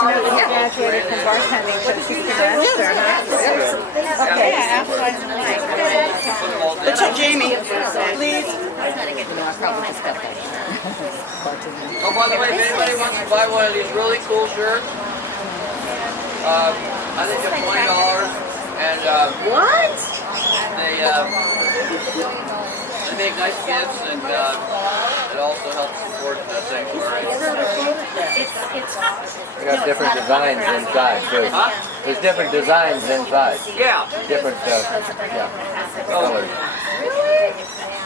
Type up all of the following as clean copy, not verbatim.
graduated from bartending, so she's a master, huh? Okay. Yeah, Let's have Jamie, please. Oh, by the way, if anybody wants to buy one of these really cool shirts, I think they're $20, and What? they make nice gifts, and it also helps support the sanctuary. We got different designs inside too. Huh? There's different designs inside. Yeah. Different, colors.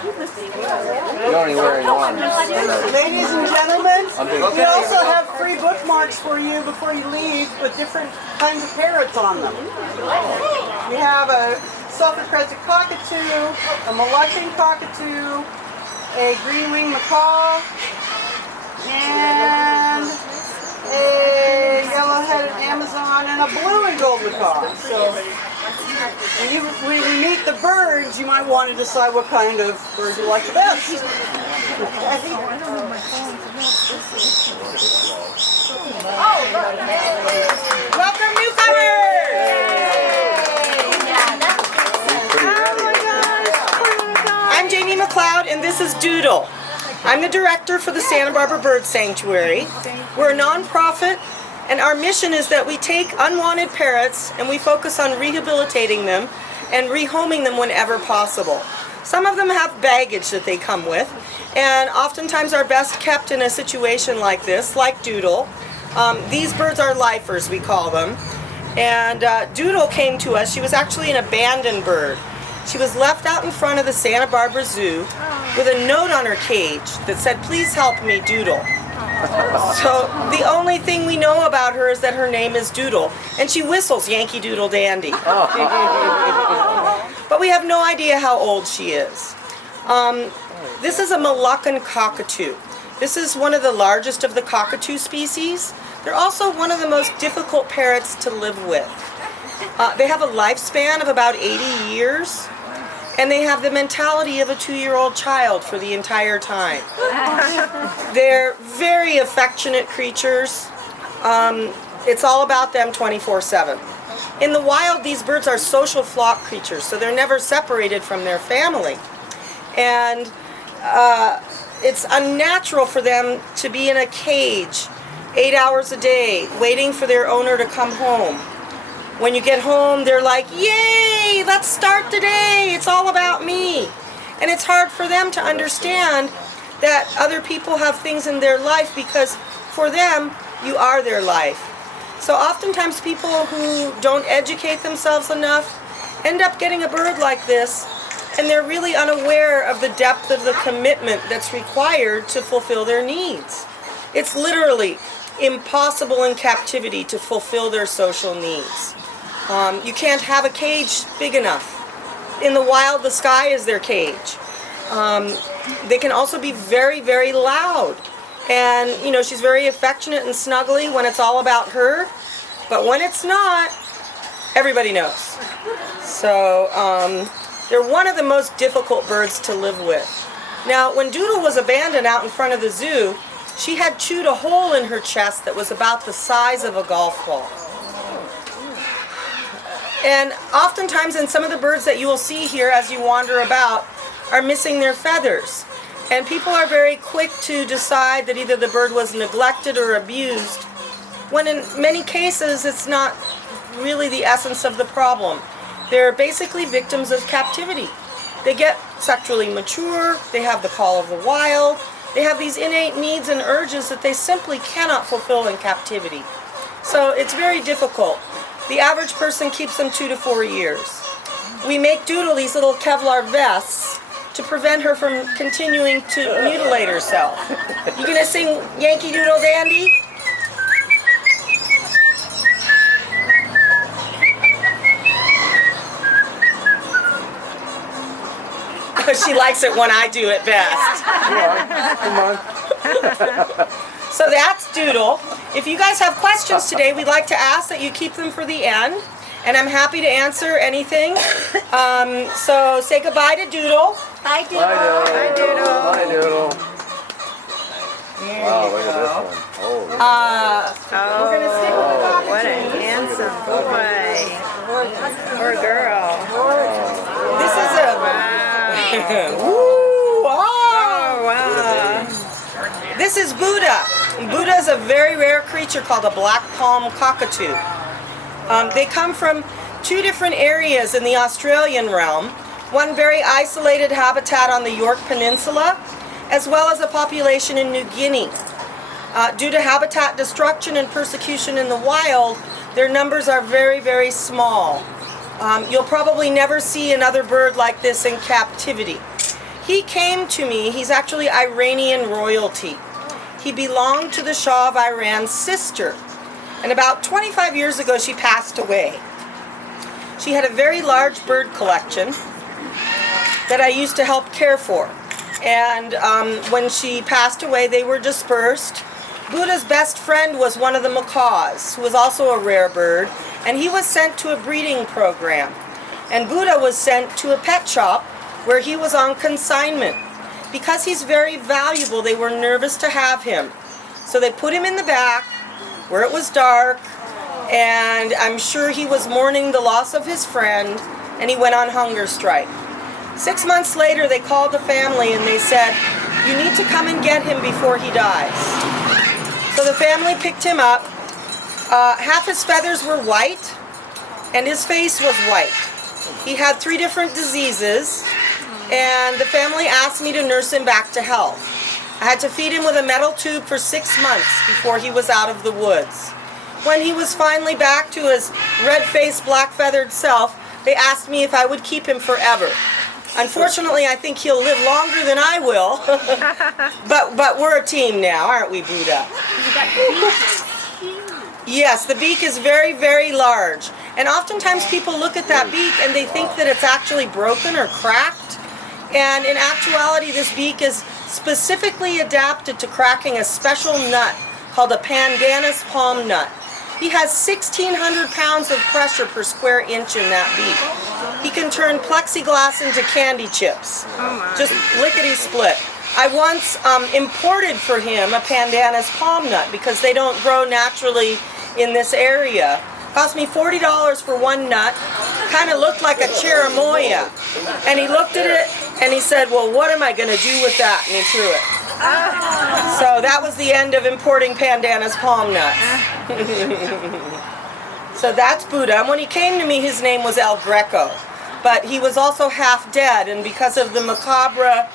You only wear one. Ladies and gentlemen, Okay. we also have free bookmarks for you before you leave with different kinds of parrots on them. We have a self-crested cockatoo, a Moluccan cockatoo, a green-winged macaw, and a yellow-headed Amazon, and a blue and gold macaw. So when we meet the birds, you might want to decide what kind of bird you like the best. Welcome, newcomers! I'm Jamie McLeod, and this is Doodle. I'm the director for the Santa Barbara Bird Sanctuary. We're a nonprofit, and our mission is that we take unwanted parrots and we focus on rehabilitating them and rehoming them whenever possible. Some of them have baggage that they come with, and oftentimes are best kept in a situation like this, like Doodle. These birds are lifers, we call them. And Doodle came to us. She was actually an abandoned bird. She was left out in front of the Santa Barbara Zoo with a note on her cage that said, "Please help me, Doodle." So the only thing we know about her is that her name is Doodle, and she whistles Yankee Doodle Dandy. But we have no idea how old she is. This is a Moluccan cockatoo. This is one of the largest of the cockatoo species. They're also one of the most difficult parrots to live with. They have a lifespan of about 80 years, and they have the mentality of a 2-year-old child for the entire time. They're very affectionate creatures. It's all about them 24/7. In the wild, these birds are social flock creatures, so they're never separated from their family. And it's unnatural for them to be in a cage 8 hours a day, waiting for their owner to come home. When you get home, they're like, "Yay, let's start the day. It's all about me." And it's hard for them to understand that other people have things in their life, because for them, you are their life. So oftentimes people who don't educate themselves enough end up getting a bird like this, and they're really unaware of the depth of the commitment that's required to fulfill their needs. It's literally impossible in captivity to fulfill their social needs. You can't have a cage big enough. In the wild, the sky is their cage. They can also be very, very loud. And, you know, she's very affectionate and snuggly when it's all about her. But when it's not, everybody knows. So, they're one of the most difficult birds to live with. Now, when Doodle was abandoned out in front of the zoo, she had chewed a hole in her chest that was about the size of a golf ball. And oftentimes in some of the birds that you will see here as you wander about are missing their feathers. And people are very quick to decide that either the bird was neglected or abused, when in many cases it's not really the essence of the problem. They're basically victims of captivity. They get sexually mature, they have the call of the wild, they have these innate needs and urges that they simply cannot fulfill in captivity. So it's very difficult. The average person keeps them 2 to 4 years. We make Doodle these little Kevlar vests to prevent her from continuing to mutilate herself. You gonna sing Yankee Doodle Dandy? She likes it when I do it best. Come on. So that's Doodle. If you guys have questions today, we'd like to ask that you keep them for the end. And I'm happy to answer anything. So say goodbye to Doodle. Bye, Doodle. Bye, Doodle. Bye, Doodle. There Wow, you look go. at this one. Oh. We're going to stick with a boy. Or a girl. This is a... Wow. Woo! Oh, Oh! wow. This is Buddha. Buddha is a very rare creature called a black palm cockatoo. They come from two different areas in the Australian realm. One very isolated habitat on the York Peninsula, as well as a population in New Guinea. Due to habitat destruction and persecution in the wild, their numbers are very, very small. You'll probably never see another bird like this in captivity. He came to me, he's actually Iranian royalty. He belonged to the Shah of Iran's sister. And about 25 years ago, she passed away. She had a very large bird collection that I used to help care for. And when she passed away, they were dispersed. Buddha's best friend was one of the macaws, who was also a rare bird, and he was sent to a breeding program. And Buddha was sent to a pet shop where he was on consignment. Because he's very valuable, they were nervous to have him. So they put him in the back, where it was dark, and I'm sure he was mourning the loss of his friend, and he went on hunger strike. 6 months later, they called the family and they said, "You need to come and get him before he dies." So the family picked him up. Half his feathers were white, and his face was white. He had 3 different diseases, and the family asked me to nurse him back to health. I had to feed him with a metal tube for 6 months before he was out of the woods. When he was finally back to his red-faced, black-feathered self, they asked me if I would keep him forever. Unfortunately, I think he'll live longer than I will. but we're a team now, aren't we, Buddha? Yes, the beak is very, very large. And oftentimes people look at that beak and they think that it's actually broken or cracked. And in actuality, this beak is specifically adapted to cracking a special nut called a pandanus palm nut. He has 1,600 pounds of pressure per square inch in that beak. He can turn plexiglass into candy chips. Just lickety-split. I once imported for him a pandanus palm nut because they don't grow naturally in this area. Cost me $40 for one nut. Kind of looked like a cherimoya. And he looked at it and he said, "Well, what am I going to do with that?" And he threw it. So that was the end of importing pandanus palm nuts. So that's Buddha. And when he came to me, his name was El Greco. But he was also half dead, and because of the macabre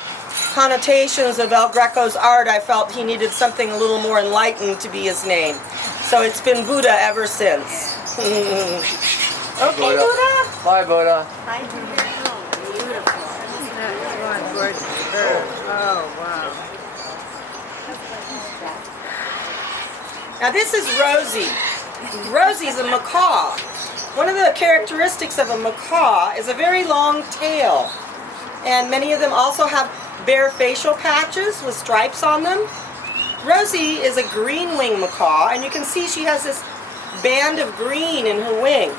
connotations of El Greco's art, I felt he needed something a little more enlightened to be his name. So it's been Buddha ever since. Okay, Buddha? Bye, Buddha. Beautiful. One gorgeous bird. Oh, wow. Now this is Rosie. Rosie's a macaw. One of the characteristics of a macaw is a very long tail. And many of them also have bare facial patches with stripes on them. Rosie is a green wing macaw, and you can see she has this band of green in her wing.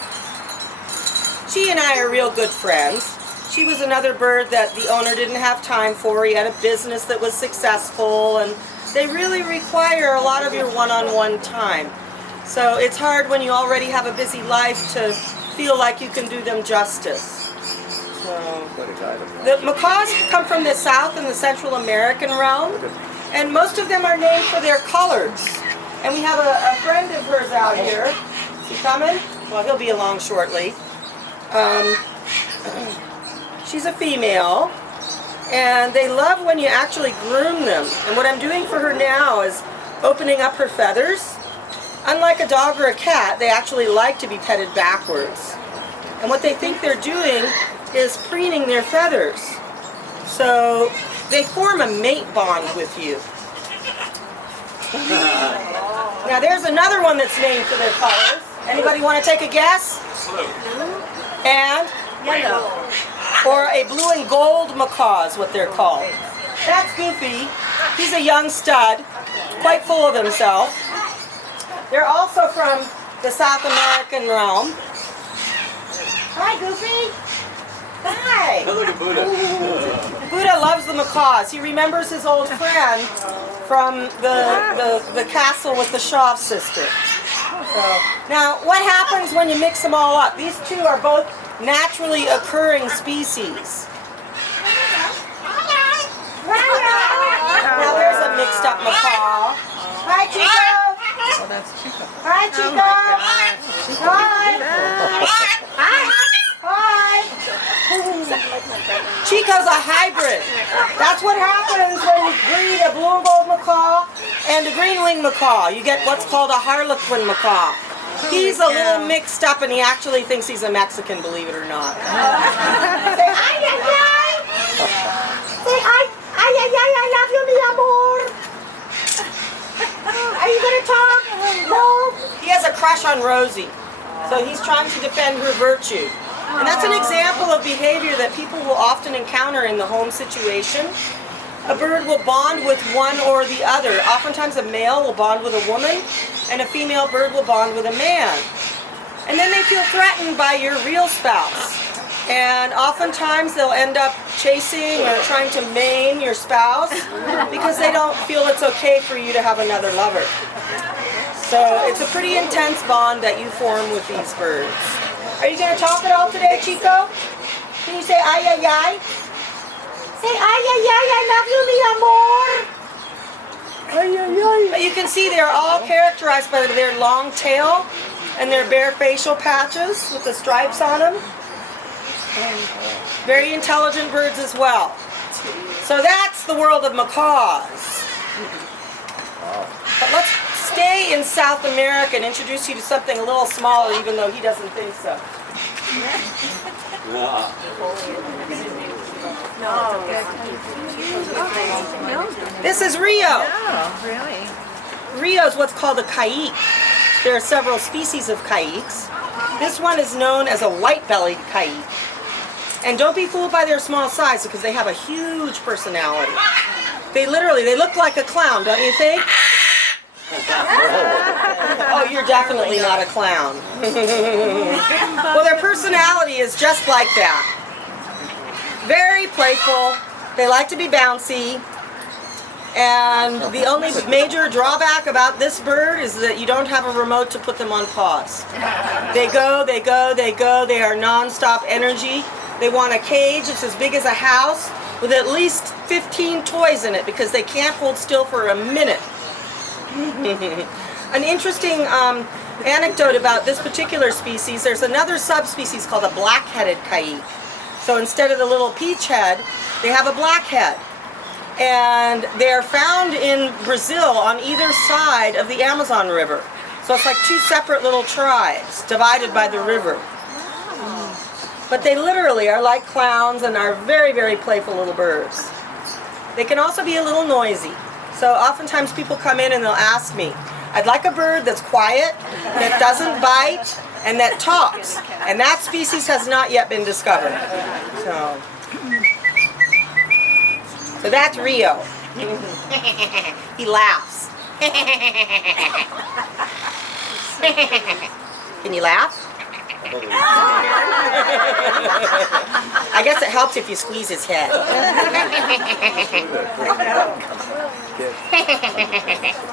She and I are real good friends. She was another bird that the owner didn't have time for. He had a business that was successful, and they really require a lot of your one-on-one time. So it's hard when you already have a busy life to feel like you can do them justice. So, the macaws come from the South and the Central American realm, and most of them are named for their colors. And we have a friend of hers out here. Is he coming? Well, he'll be along shortly. She's a female, and they love when you actually groom them. And what I'm doing for her now is opening up her feathers. Unlike a dog or a cat, they actually like to be petted backwards. And what they think they're doing is preening their feathers. So they form a mate bond with you. Now there's another one that's named for their colors. Anybody want to take a guess? Blue. And? Yellow. Or a blue and gold macaw is what they're called. That's Goofy. He's a young stud, quite full of himself. They're also from the South American realm. Hi, Goofy. Hi. Look at Buddha. Buddha loves the macaws. He remembers his old friend from the castle with the Shah sister. So, now, what happens when you mix them all up? These two are both naturally occurring species. Now there's a mixed up macaw. Hi, Chico. Oh, that's Chico. Hi, Chico. Hi. Hi. Chico's a hybrid. That's what happens when you breed a blue and gold macaw and a green wing macaw. You get what's called a harlequin macaw. He's a little mixed up and he actually thinks he's a Mexican, believe it or not. Say, ay, ay, ay. Say, ay, ay, ay, ay, I love you, mi amor. Are you going to talk? No. He has a crush on Rosie. So he's trying to defend her virtue. And that's an example of behavior that people will often encounter in the home situation. A bird will bond with one or the other. Oftentimes a male will bond with a woman and a female bird will bond with a man. And then they feel threatened by your real spouse. And oftentimes they'll end up chasing or trying to maim your spouse because they don't feel it's okay for you to have another lover. So it's a pretty intense bond that you form with these birds. Are you going to talk at all today, Chico? Can you say ay, ay, ay? Say ay, ay, ay, I love you, mi amor. Ay, ay, ay. But you can see they're all characterized by their long tail and their bare facial patches with the stripes on them. Very intelligent birds as well. So that's the world of macaws. But let's stay in South America and introduce you to something a little smaller, even though he doesn't think so. This is Rio. Oh, really? Rio is what's called a caique. There are several species of caiques. This one is known as a white-bellied caique. And don't be fooled by their small size because they have a huge personality. They look like a clown, don't you think? Oh, you're definitely not a clown. Well, their personality is just like that. Very playful. They like to be bouncy. And the only major drawback about this bird is that you don't have a remote to put them on pause. They go, they go, they go. They are non-stop energy. They want a cage that's as big as a house with at least 15 toys in it because they can't hold still for a minute. An interesting anecdote about this particular species, there's another subspecies called a black-headed caique. So instead of the little peach head, they have a black head. And they're found in Brazil on either side of the Amazon River. So it's like two separate little tribes divided by the river. But they literally are like clowns and are very, very playful little birds. They can also be a little noisy. So oftentimes people come in and they'll ask me, I'd like a bird that's quiet, that doesn't bite, and that talks. And that species has not yet been discovered. So that's Rio. He laughs. Can you laugh? I guess it helps if you squeeze his head.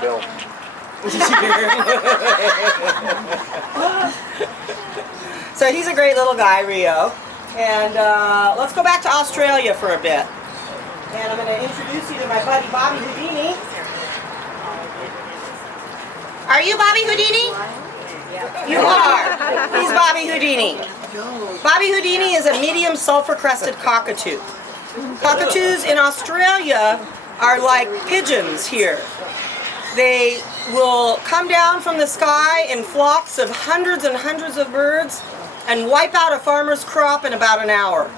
Bill. So he's a great little guy, Rio. And let's go back to Australia for a bit. And I'm going to introduce you to my buddy Bobby Houdini. Are you Bobby Houdini? You are. He's Bobby Houdini. Bobby Houdini is a medium sulfur-crested cockatoo. Cockatoos in Australia are like pigeons here. They will come down from the sky in flocks of hundreds and hundreds of birds and wipe out a farmer's crop in about an hour.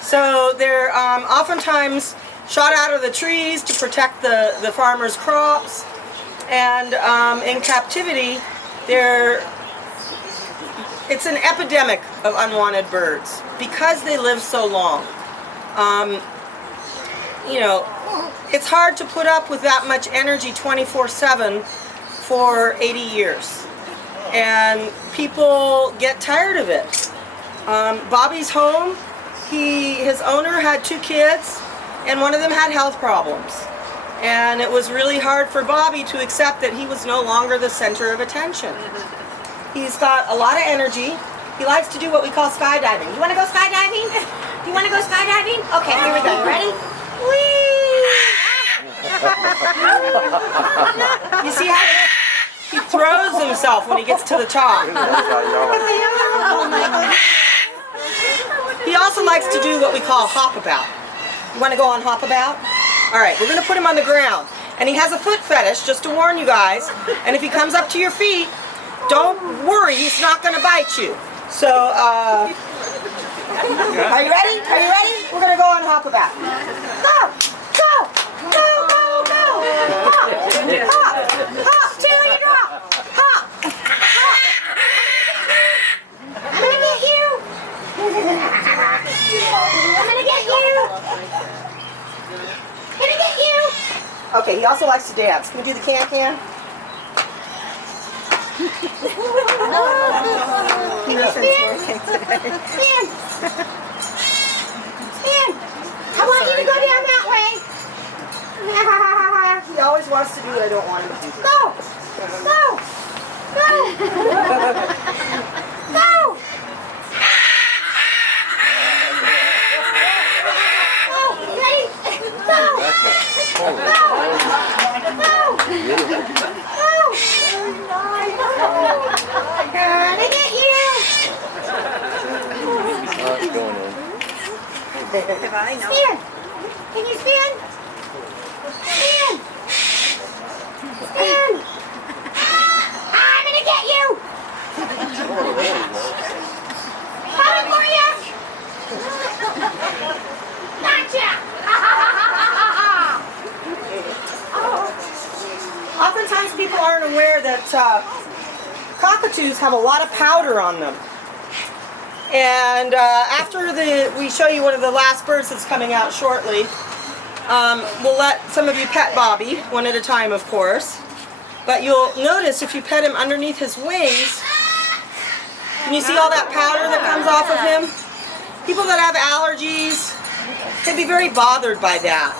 So they're oftentimes shot out of the trees to protect the farmer's crops. And in captivity, it's an epidemic of unwanted birds because they live so long. It's hard to put up with that much energy 24/7 for 80 years. And people get tired of it. Bobby's home, his owner had 2 kids, and one of them had health problems. And it was really hard for Bobby to accept that he was no longer the center of attention. He's got a lot of energy. He likes to do what we call skydiving. You want to go skydiving? You want to go skydiving? Okay, here we go. You ready? Whee! You see how he throws himself when he gets to the top. He also likes to do what we call hop about. You want to go on hop about? All right, we're going to put him on the ground. And he has a foot fetish, just to warn you guys. And if he comes up to your feet, don't worry, he's not going to bite you. So, are you ready? Are you ready? We're going to go on hop about. Go! Go! Go, go, go! Hop! Hop! Hop! Till you drop! Hop! Hop! I'm going to get you! I'm going to get you! Can I get you? Okay, he also likes to dance. Can we do the can-can? Can you spin? Spin! Spin! I want you to go down that way. He always wants to do what I don't want him to do. Go! Go! Go! Go! Have I? No. Spin! Can you spin? Spin! Spin! I'm gonna get you! Coming for you! Gotcha! Oftentimes people aren't aware that cockatoos have a lot of powder on them. And after we show you one of the last birds that's coming out shortly, we'll let some of you pet Bobby, one at a time of course. But you'll notice if you pet him underneath his wings, can you see all that powder that comes off of him? People that have allergies can be very bothered by that.